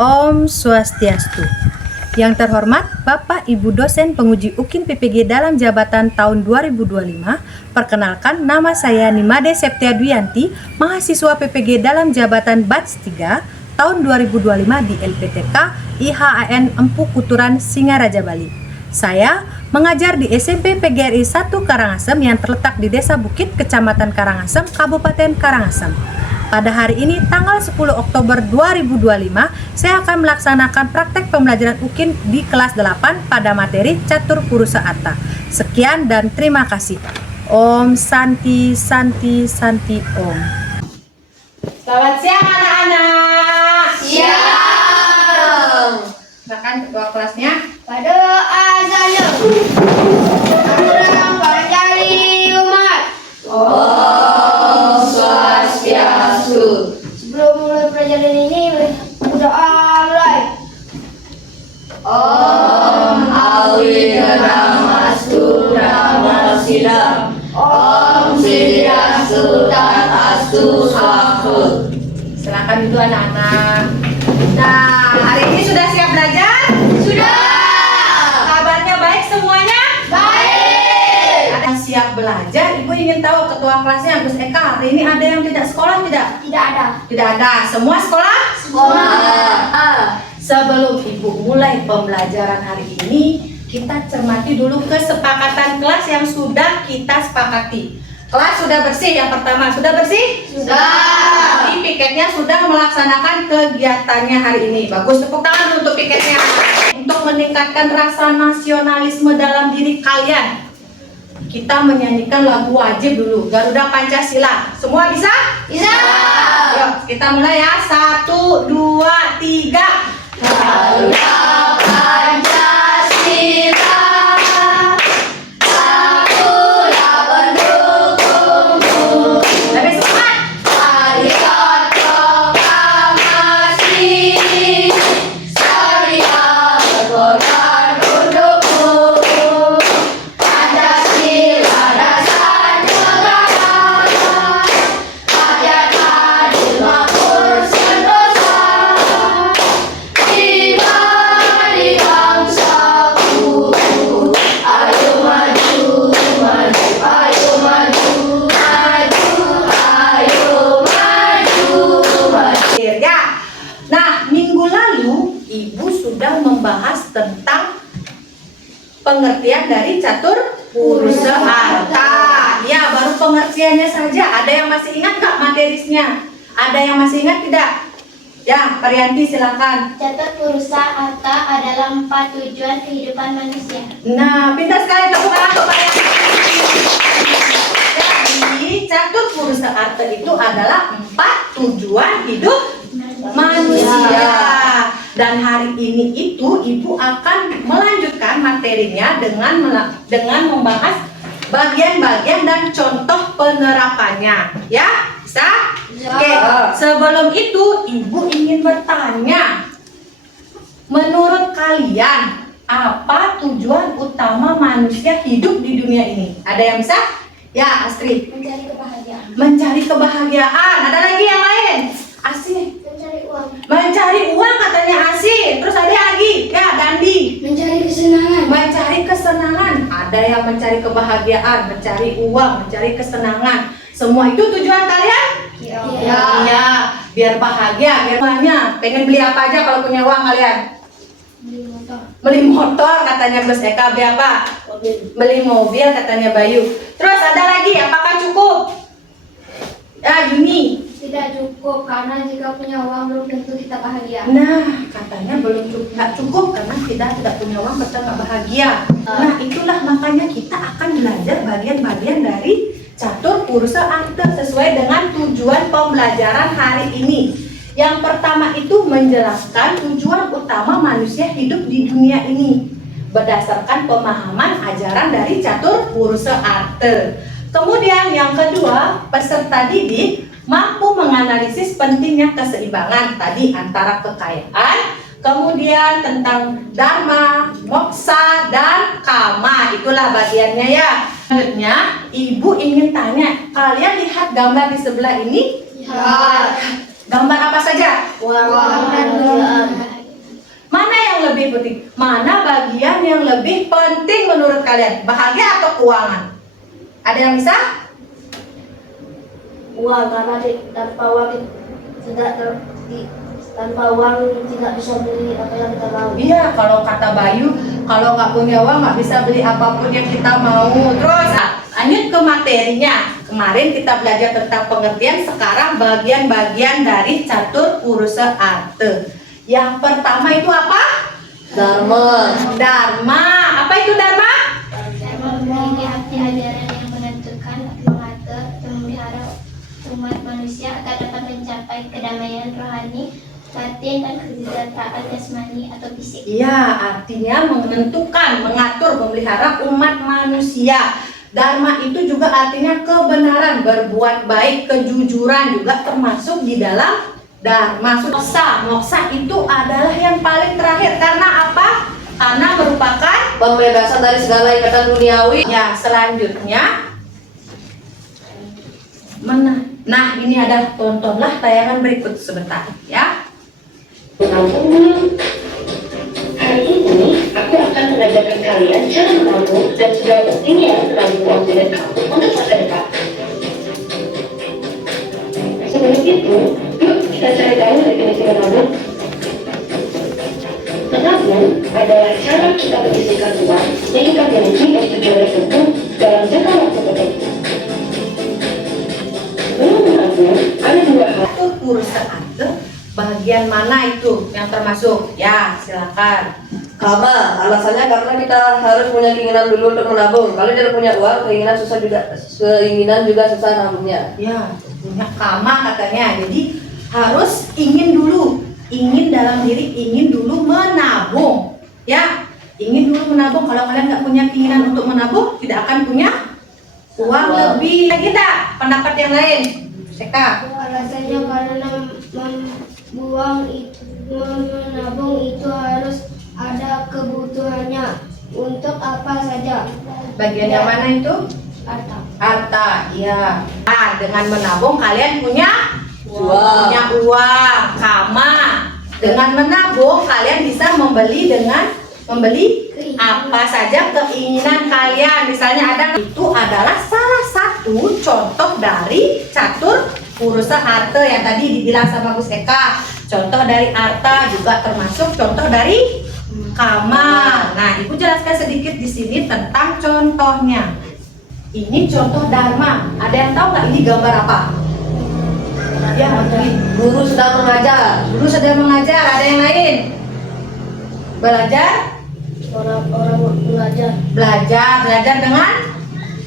Om Swastiastu. Yang terhormat Bapak Ibu dosen penguji UKIN PPG dalam jabatan tahun 2025, perkenalkan nama saya Nimade Septia Duyanti, mahasiswa PPG dalam jabatan batch 3 tahun 2025 di LPTK IHAN Empu Kuturan Singaraja Bali. Saya mengajar di SMP PGRI 1 Karangasem yang terletak di Desa Bukit, Kecamatan Karangasem, Kabupaten Karangasem. Pada hari ini, tanggal 10 Oktober 2025, saya akan melaksanakan praktek pembelajaran UKIN di kelas 8 pada materi Catur Purusa Arta. Sekian dan terima kasih. Om Santi Santi Santi Om. Selamat siang anak-anak. Siang. Silakan ketua kelasnya. Pada azalnya orang panjali umat. Om Swastiastu. Sebelum mulai pelajaran ini, berdoa mulai. Om Awiramastu Namasidam. Om Swastiastu Tatastu Swastu. Silakan duduk anak-anak. Nah, hari ini sudah siap belajar? Sudah. Kabarnya baik semuanya? Baik. Ada siap belajar? Ibu ingin tahu ketua kelasnya Gus Eka. Hari ini ada yang tidak sekolah tidak? Tidak ada. Tidak ada. Semua sekolah? Sekolah. Sebelum Ibu mulai pembelajaran hari ini, kita cermati dulu kesepakatan kelas yang sudah kita sepakati. Kelas sudah bersih, yang pertama sudah bersih? Sudah. Jadi piketnya sudah melaksanakan kegiatannya hari ini. Bagus, tepuk tangan untuk piketnya. Untuk meningkatkan rasa nasionalisme dalam diri kalian, kita menyanyikan lagu wajib dulu, Garuda Pancasila. Semua bisa? Bisa. Yuk, kita mulai ya. 1, 2, 3. Garuda Pancasila. Akulah pendukungmu. Lebih semangat. Hadirkan proklamasi. Syariah berkorban untukmu. Pancasila dasar negara. Rakyat adil makmur sentosa. Jiwa di bangsaku. Ayo maju, maju, ayo maju, maju, ayo maju, maju. Ya. Nah, minggu lalu Ibu sudah membahas tentang pengertian dari catur purusa arta. Ya, baru pengertiannya saja. Ada yang masih ingat nggak materisnya? Ada yang masih ingat tidak? Ya, Parianti silakan. Catur Purusa Arta adalah 4 tujuan kehidupan manusia. Nah, pintar sekali, tepuk tangan untuk Parianti. Jadi, catur purusa arta itu adalah 4 tujuan hidup manusia. Dan hari ini itu Ibu akan melanjutkan materinya dengan membahas bagian-bagian dan contoh penerapannya. Ya, bisa? Oke, sebelum itu Ibu ingin bertanya, menurut kalian apa tujuan utama manusia hidup di dunia ini? Ada yang bisa? Ya, Astrid. Mencari kebahagiaan. Mencari kebahagiaan. Ada lagi yang lain? Asih. Mencari uang. Mencari uang katanya Asih. Terus ada lagi? Ya, Dandi. Mencari kesenangan. Mencari kesenangan. Ada yang mencari kebahagiaan, mencari uang, mencari kesenangan. Semua itu tujuan kalian? Ya. Iya, biar bahagia, biar banyak. Pengen beli apa aja kalau punya uang kalian? Beli motor. Beli motor katanya Gus Eka. Beli apa? Beli mobil katanya Bayu. Terus ada lagi, apakah cukup? Ya, Yuni. Tidak cukup karena jika punya uang belum tentu kita bahagia. Nah, katanya belum cukup, nggak cukup karena kita tidak punya uang, kita nggak bahagia. Nah, itulah makanya kita akan belajar bagian-bagian dari catur purusa arta sesuai dengan tujuan pembelajaran hari ini. Yang pertama itu menjelaskan tujuan utama manusia hidup di dunia ini berdasarkan pemahaman ajaran dari catur purusa arta. Kemudian yang kedua, peserta didik mampu menganalisis pentingnya keseimbangan tadi antara kekayaan, kemudian tentang dharma, moksa, dan kama. Itulah bagiannya ya. Selanjutnya, Ibu ingin tanya, kalian lihat gambar di sebelah ini? Ya. Gambar apa saja? Uang. Mana yang lebih penting? Mana bagian yang lebih penting menurut kalian? Bahagia atau keuangan? Ada yang bisa? Uang, karena tanpa uang tanpa uang tidak bisa beli apa yang kita mau. Iya, kalau kata Bayu, kalau nggak punya uang nggak bisa beli apapun yang kita mau. Terus, lanjut ke materinya. Kemarin kita belajar tentang pengertian, sekarang bagian-bagian dari catur urusa arte. Yang pertama itu apa? Dharma. Dharma. Apa itu Dharma? memiliki arti ajaran yang menentukan, mengatur, dan memelihara umat manusia agar dapat mencapai kedamaian rohani, batin, dan kesejahteraan jasmani atau fisik. Iya, artinya menentukan, mengatur, memelihara umat manusia. Dharma itu juga artinya kebenaran, berbuat baik, kejujuran juga termasuk di dalam Dharma. Moksa itu adalah yang paling terakhir. Karena apa? Karena merupakan Pembebasan dari segala ikatan duniawi. ya, selanjutnya nah ini adalah, tontonlah tayangan berikut sebentar ya. Hari ini aku akan mengajarkan kalian cara menabung dan seberapa pentingnya menabung uang tidak kamu untuk masa depan. Sebelum itu, yuk kita cari tahu definisi menabung. Menabung adalah cara kita menyisihkan uang yang kita miliki untuk tujuan tertentu dalam jangka waktu tertentu. Sebelum menabung, ada dua hal. Catur urusa arte, bagian mana itu yang termasuk? Ya, silakan. Karena alasannya karena kita harus punya keinginan dulu untuk menabung. Kalau tidak punya uang, keinginan juga susah nabungnya. Ya, punya kama katanya. Jadi harus ingin dulu, ingin dalam diri, ingin dulu menabung. Ya, ingin dulu menabung. Kalau kalian nggak punya keinginan untuk menabung, tidak akan punya uang lebih. Kita pendapat yang lain, Seka. Alasannya karena menabung itu harus ada kebutuhannya. Untuk apa saja? Bagian yang mana itu? Harta. Harta, iya. Nah, dengan menabung kalian punya Uang. punya uang, kama. Dengan menabung kalian bisa membeli apa saja keinginan kalian. Misalnya ada, itu adalah salah satu contoh dari catur urusa arte yang tadi dibilang sama Gus Eka. Contoh dari arta juga termasuk contoh dari kama. Nah, Ibu jelaskan sedikit di sini tentang contohnya. Ini contoh dharma. Ada yang tahu nggak ini gambar apa? Ya, Guru sedang mengajar. guru sedang mengajar. Ada yang lain? Belajar Orang-orang mengajar. belajar dengan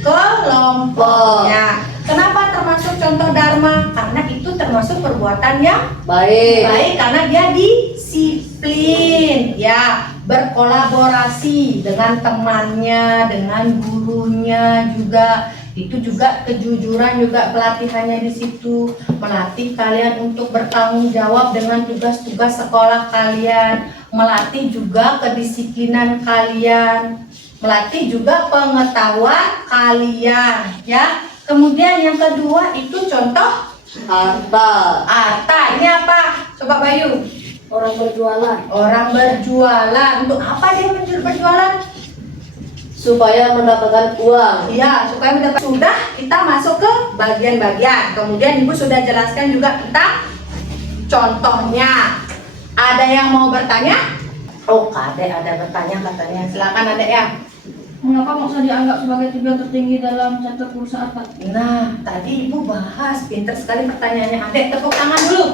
kelompok. Ya. Kenapa termasuk contoh dharma? Karena itu termasuk perbuatan yang baik karena dia disiplin, ya, berkolaborasi dengan temannya, dengan gurunya juga. Itu juga kejujuran juga pelatihannya di situ, melatih kalian untuk bertanggung jawab dengan tugas-tugas sekolah kalian, melatih juga kedisiplinan kalian, melatih juga pengetahuan kalian, ya. Kemudian yang kedua itu contoh Harta. harta. Ini apa? Coba Bayu. Orang berjualan. Orang berjualan. Untuk apa dia berjualan? Supaya mendapatkan uang. Iya, supaya mendapat. Sudah, kita masuk ke bagian-bagian. Kemudian Ibu sudah jelaskan juga tentang contohnya. Ada yang mau bertanya? Oh, Kadek ada bertanya katanya. Silakan Adek ya. Mengapa moksa dianggap sebagai tujuan tertinggi dalam catur urusa arte? Nah, tadi Ibu bahas, pinter sekali pertanyaannya Adek. Tepuk tangan dulu.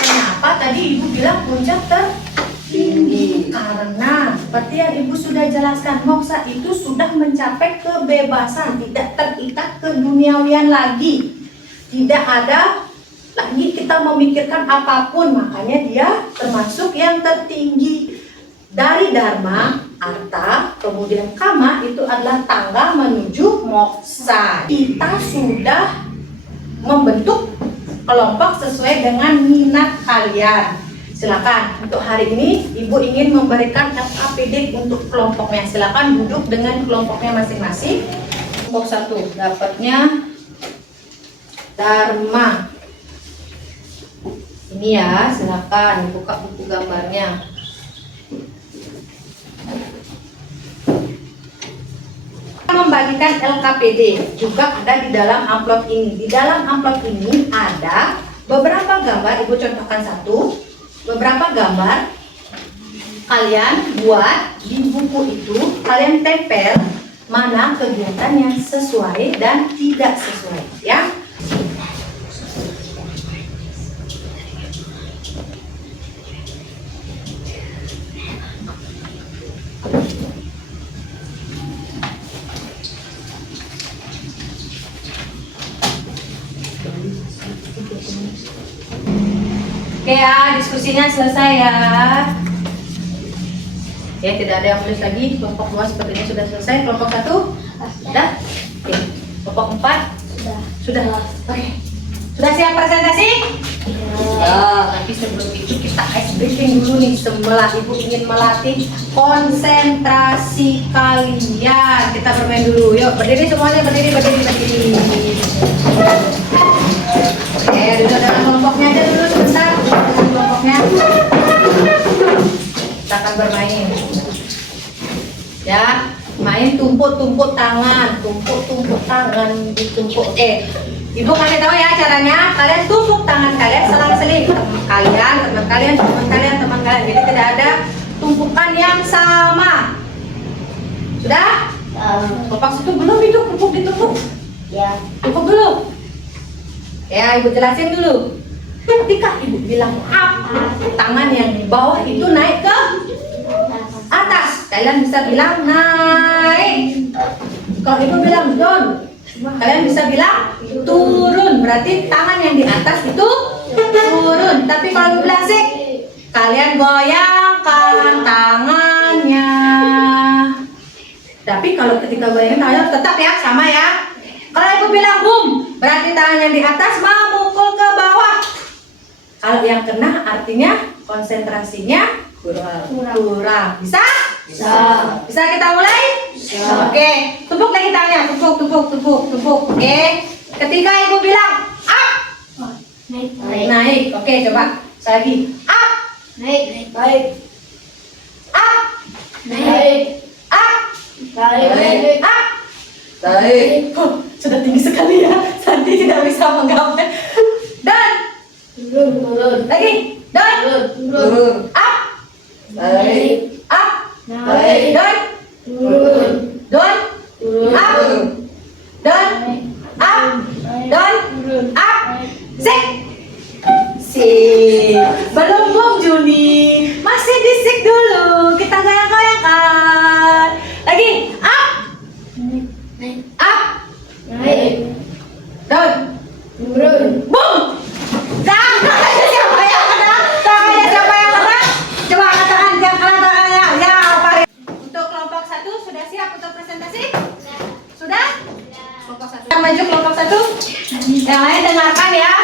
Kenapa tadi Ibu bilang puncak tertinggi? Karena seperti yang Ibu sudah jelaskan, moksa itu sudah mencapai kebebasan, tidak terikat keduniawian lagi. Tidak ada lagi kita memikirkan apapun, makanya dia termasuk yang tertinggi. Dari dharma, arta, kemudian kama itu adalah tangga menuju moksa. Kita sudah membentuk kelompok sesuai dengan minat kalian. Silakan, untuk hari ini Ibu ingin memberikan FAPD untuk kelompoknya. Silakan duduk dengan kelompoknya masing-masing. Kelompok 1 dapatnya dharma. Ini Ini ya, silakan buka buku gambarnya. Membagikan LKPD juga ada di dalam amplop ini. Di dalam amplop ini ada beberapa gambar. Ibu contohkan satu. Beberapa gambar kalian buat di buku itu. Kalian tempel mana kegiatan yang sesuai dan tidak sesuai, ya. Oke ya, diskusinya selesai ya. Ya, tidak ada yang tulis lagi. Kelompok 2 sepertinya sudah selesai. Kelompok 1 sudah. Oke. Kelompok 4 sudah. Oke. Sudah siap presentasi? Tapi sebelum itu kita ice breaking dulu nih. Sebelah Ibu ingin melatih konsentrasi kalian. Kita bermain dulu. Yuk, berdiri semuanya, berdiri. Oke, duduk dalam kelompoknya aja dulu sebentar. Kelompoknya. Kita akan bermain. Ya, main tumpuk-tumpuk tangan, ditumpuk. Ibu kasih tahu ya caranya. Kalian tumpuk tangan kalian selang-seling. Teman kalian. Jadi tidak ada tumpukan yang sama. Sudah? Kelompok itu belum itu ditumpuk. Ya. Tumpuk dulu. Ya, Ibu jelasin dulu. Ketika Ibu bilang up, tangan yang di bawah itu naik ke atas. Kalian bisa bilang naik. Kalau Ibu bilang down, kalian bisa bilang turun. Berarti tangan yang di atas itu turun. Tapi kalau Ibu bilang sih, kalian goyangkan tangannya. Tapi kalau ketika goyangin tangannya tetap ya, sama ya. Kalau Ibu bilang boom, berarti tangan yang di atas memukul ke bawah. Kalau yang kena artinya konsentrasinya kurang. Bisa? Bisa kita mulai? Oke, tumpuk lagi tangannya. Tumpuk. Oke. Ketika Ibu bilang up, naik. Oke, coba. Lagi. Up. Naik. Up. Up. Up. Naik. Sudah tinggi sekali ya. Santi tidak bisa menggambar. Dan Turun. lagi. Dan Turun. up. Naik. Up. Naik. Dan Turun. Don, up, don, up, don, up, sik. Belum Bung Juni, masih disik dulu. Kita goyang-goyangkan. Lagi, up, up, don, boom. Tangannya siapa yang kena? Coba angkat tangan, yang kena tangannya. Ya, paling. Untuk kelompok 1 sudah siap untuk presentasi? Sudah? Kelompok 1. Kita maju kelompok 1. Yang lain dengarkan ya.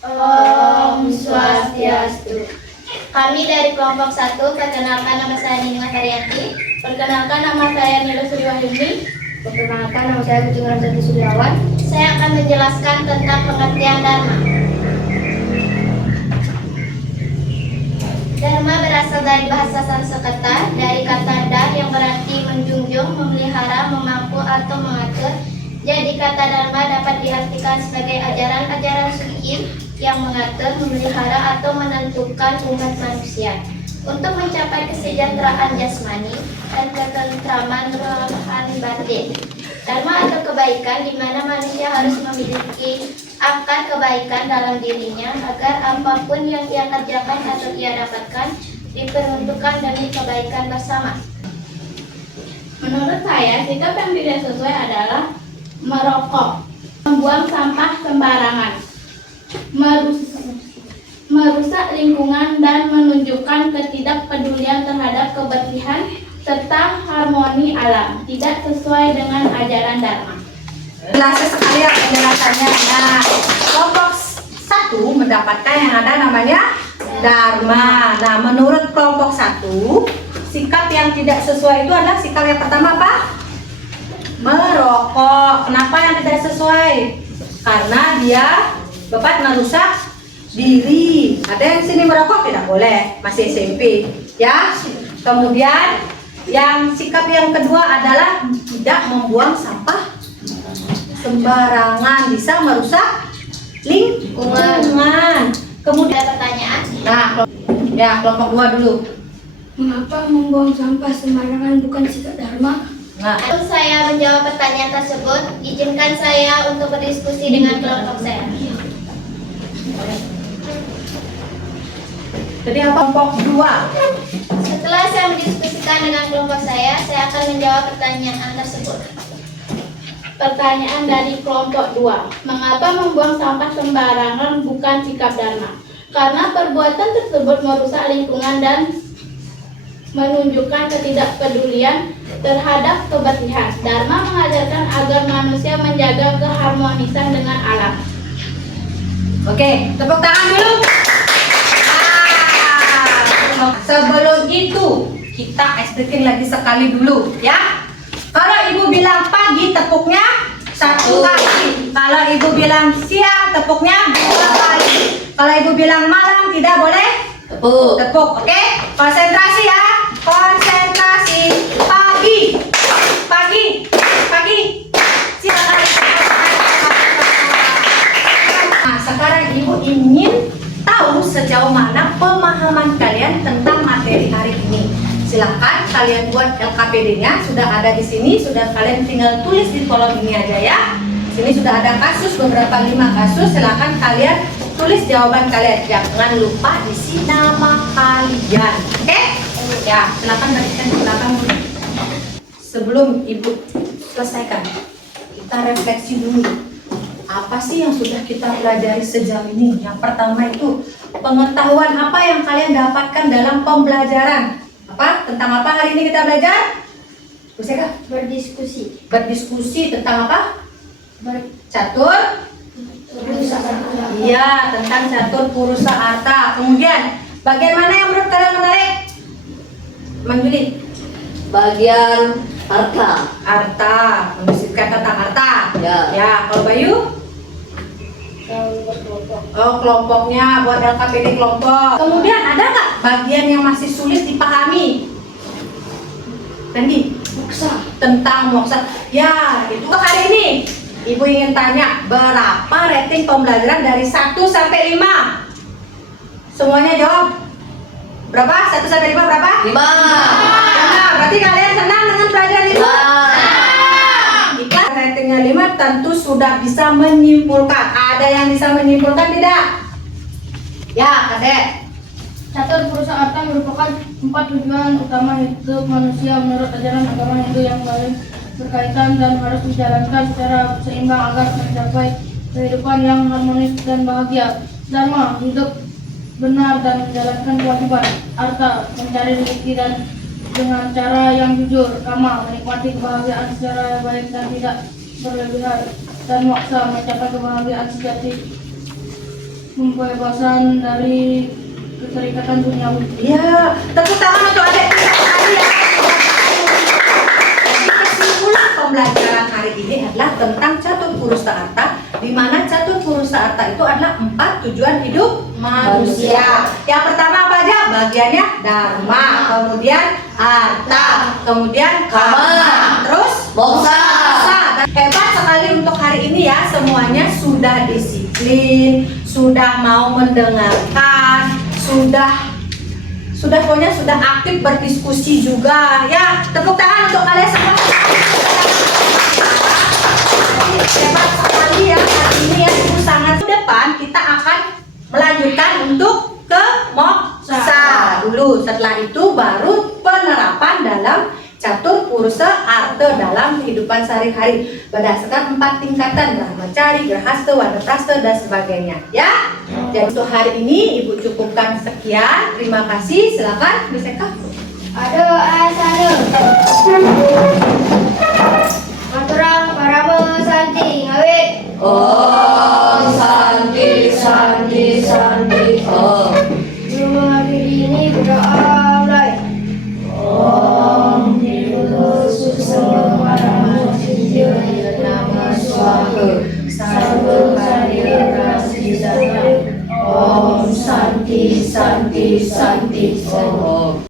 Om Swastiastu. Kami dari kelompok 1 perkenalkan nama saya Nini Matarianti. Perkenalkan nama saya Nilo Sri Wahyuni. Perkenalkan nama saya Kucing Ranjati Suryawan. Saya akan menjelaskan tentang pengertian Dharma. Dharma berasal dari bahasa Sanskerta, dari kata dar yang berarti menjunjung, memelihara, memangku atau mengatur. Jadi kata Dharma dapat diartikan sebagai ajaran-ajaran suci yang mengatur, memelihara atau menentukan umat manusia untuk mencapai kesejahteraan jasmani dan ketentraman rohani batin. Dharma atau kebaikan di mana manusia harus memiliki akar kebaikan dalam dirinya agar apapun yang ia kerjakan atau ia dapatkan diperuntukkan demi kebaikan bersama. Menurut saya, sikap yang tidak sesuai adalah merokok, membuang sampah sembarangan, merusak lingkungan dan menunjukkan ketidakpedulian terhadap kebersihan serta harmoni alam, tidak sesuai dengan ajaran Dharma. Jelas sekali ya penjelasannya. Nah, kelompok 1 mendapatkan yang ada namanya Dharma. Nah, menurut kelompok 1, sikap yang tidak sesuai itu adalah sikap yang pertama apa? merokok. Kenapa yang tidak sesuai? Karena dia dapat merusak diri. Ada yang sini merokok tidak boleh, masih SMP ya. Kemudian yang sikap yang kedua adalah tidak membuang sampah sembarangan, bisa merusak lingkungan. Kemudian Ada pertanyaan? nah, ya kelompok 2 dulu. Mengapa membuang sampah sembarangan bukan sikap dharma? Nah, Sebelum saya menjawab pertanyaan tersebut, izinkan saya untuk berdiskusi dengan kelompok saya. jadi apa kelompok 2? Setelah saya mendiskusikan dengan kelompok saya akan menjawab pertanyaan tersebut. Pertanyaan dari kelompok 2. Mengapa membuang sampah sembarangan bukan sikap dharma? Karena perbuatan tersebut merusak lingkungan dan menunjukkan ketidakpedulian terhadap kebersihan. Dharma mengajarkan agar manusia menjaga keharmonisan dengan alam. Oke, tepuk tangan dulu. Sebelum itu kita explain lagi sekali dulu ya. Kalau ibu bilang pagi tepuknya 1 kali. Kalau ibu bilang siang tepuknya 2 kali. Kalau ibu bilang malam tidak boleh tepuk. Oke? Konsentrasi ya. Konsentrasi. Pagi. Silakan. Nah, sekarang ibu ingin tahu sejauh mana pemahaman kalian tentang materi hari ini. Silakan kalian buat LKPD-nya, sudah ada di sini, sudah kalian tinggal tulis di kolom ini aja ya. Sini sudah ada kasus, beberapa 5 kasus, silakan kalian tulis jawaban kalian. Jangan lupa isi nama kalian. Oke? Ya, silakan berikan ke belakang dulu. Sebelum ibu selesaikan, kita refleksi dulu. Apa sih yang sudah kita pelajari sejauh ini? Yang pertama itu pengetahuan apa yang kalian dapatkan dalam pembelajaran. Apa? Tentang apa hari ini kita belajar? Bisa Berdiskusi. berdiskusi tentang apa? Catur. Iya, tentang catur purusa arta. Kemudian bagian mana yang menurut kalian menarik? Manjuli. Bagian harta. Arta. Mendiskusikan tentang arta. Ya. Kalau Bayu? Oh, kelompoknya buat LKPD kelompok. Kemudian ada nggak bagian yang masih sulit dipahami? Randy? Tentang moksa. Ya, itu hari ini ibu ingin tanya berapa rating pembelajaran dari 1 sampai 5? Semuanya jawab. Berapa? 1 sampai 5 berapa? 5. Nah, berarti kalian senang dengan pelajaran itu? Jika ratingnya 5 tentu sudah bisa menyimpulkan. Ada yang bisa menyimpulkan tidak? Ya, Kadek. Catur purusa arta merupakan 4 tujuan utama hidup manusia menurut ajaran agama Hindu yang paling berkaitan dan harus dijalankan secara seimbang agar mencapai kehidupan yang harmonis dan bahagia. Dharma, hidup benar dan menjalankan kewajiban. Arta, mencari rezeki dan dengan cara yang jujur. Kama, menikmati kebahagiaan secara baik dan tidak berlebihan. Dan moksa, mencapai kebahagiaan sejati, pembebasan dari keterikatan duniawi. Ya, tepuk tangan untuk adik tadi ya. Jadi kesimpulan pembelajaran hari ini adalah tentang catur purusa arta, di mana catur purusa arta itu adalah 4 tujuan hidup manusia. Yang pertama apa aja? Bagiannya dharma, kemudian arta, kemudian kama, terus Moksa. Dan hebat sekali untuk hari ini ya, semuanya sudah disiplin, sudah mau mendengarkan, sudah pokoknya sudah aktif berdiskusi juga ya. Tepuk tangan untuk kalian semua. Hebat sekali ya hari ini ya, itu sangat. Ke depan kita akan melanjutkan untuk ke moksa dulu. Setelah itu baru penerapan dalam catur purusa arta dalam kehidupan sehari-hari berdasarkan 4 tingkatan: brahmacari, grahasta, wanaprastha dan sebagainya ya. Jadi untuk hari ini ibu cukupkan sekian. Terima kasih. Silakan Biseka. Ada asana. Maturang parama santi ngawit. Oh, Santi. Oh. Rumah hari ini berdoa mulai. Om Dewa Susana Parama Santi. Santi Santi. Oh,